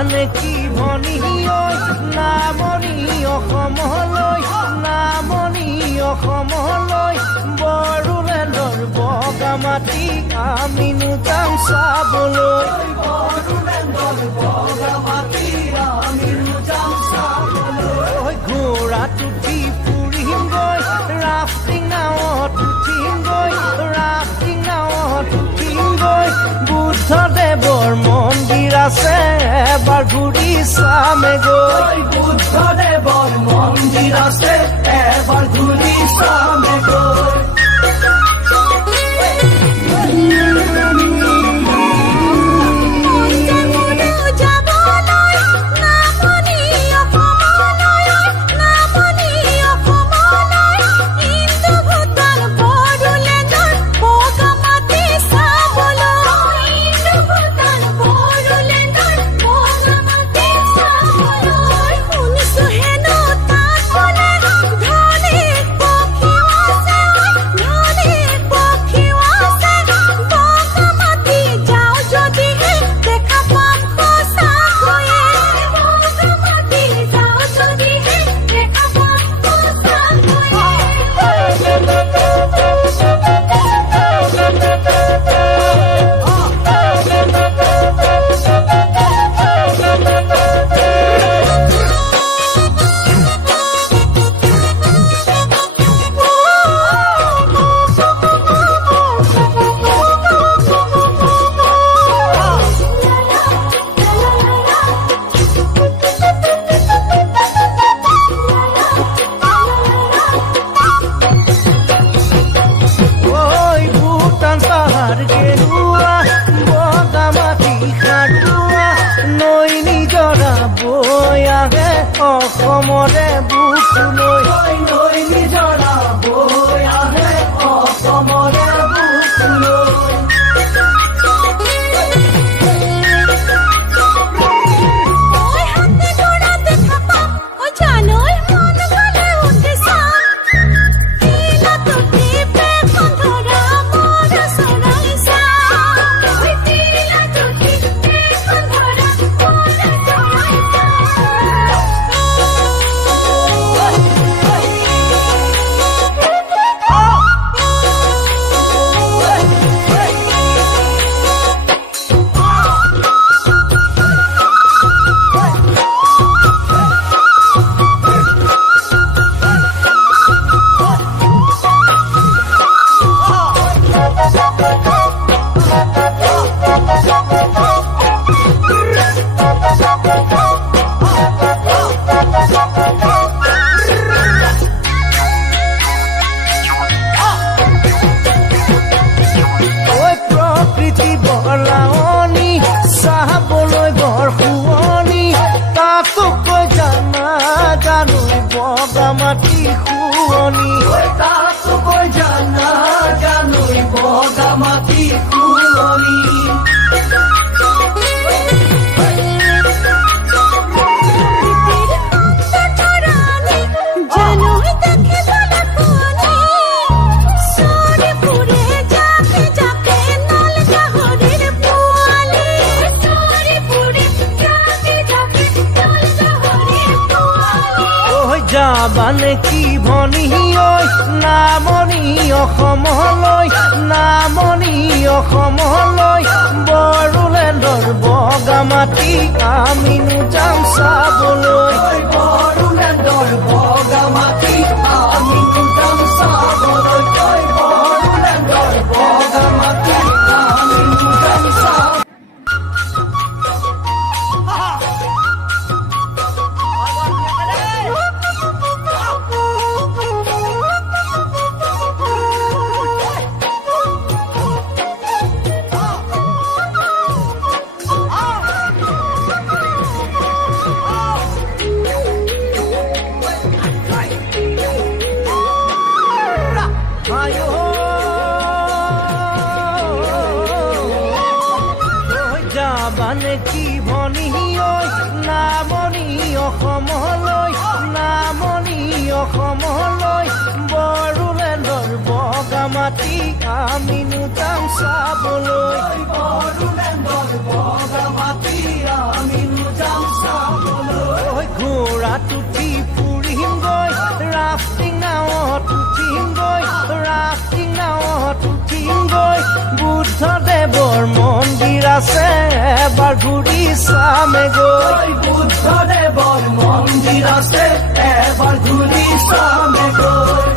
যাবানে কি ভনী ঐ নামনি অসমলৈ নামনি অসমলৈ বড়োলেণ্ডৰ বগা মাটি আমিনো যাম চাবলৈ বড়োলেণ্ডৰ বগা মাটি আমিনো যাম চাবলৈ ঘোঁৰাত উঠি ফুৰিমগৈ ৰাফটিং নাৱত উঠিমগৈ ৰাফটিং নাৱত উঠিমগৈ বুদ্ধদেৱৰ মন্দিৰ আছে এবাৰ ঘূৰি চামেগৈ বুদ্ধদেৱৰ মন্দিৰ আছে এবাৰ ঘূৰি চামেগৈ অসমৰে বুকুলৈ নৈ নিজৰা বৈ আহে অসমৰে বুকুলৈ মাটি খুৱনি তাতো কৈ জানা জানুই বগা মাটি খুৱনি যাবানে কি ভনী ঐ নামনি অসমলৈ নামনি অসমলৈ বড়োলেণ্ডৰ বগা মাটি আমিনো যাম চাবলৈ বড়োলেণ্ডৰ বগা মাটি আমিনো যাম চাবলৈ বড়োলেণ্ডৰ বগা মাটি আমিনো যাম চাবলৈ যাবানে কি ভনী ঐ নামনি অসমলৈ নামনি অসমলৈ বড়োলেণ্ডৰ বগা মাটি আমিনো যাম চাবলৈ বড়োলেণ্ডৰ বগা মাটি আমিনো যাম উঠিমগৈ ৰাফটিং নাৱত উঠিমগৈ বুদ্ধদেৱৰ মন্দিৰ আছে এবাৰ ঘূৰি চামেগৈ বুদ্ধদেৱৰ মন্দিৰ আছে এবাৰ ঘূৰি চামেগৈ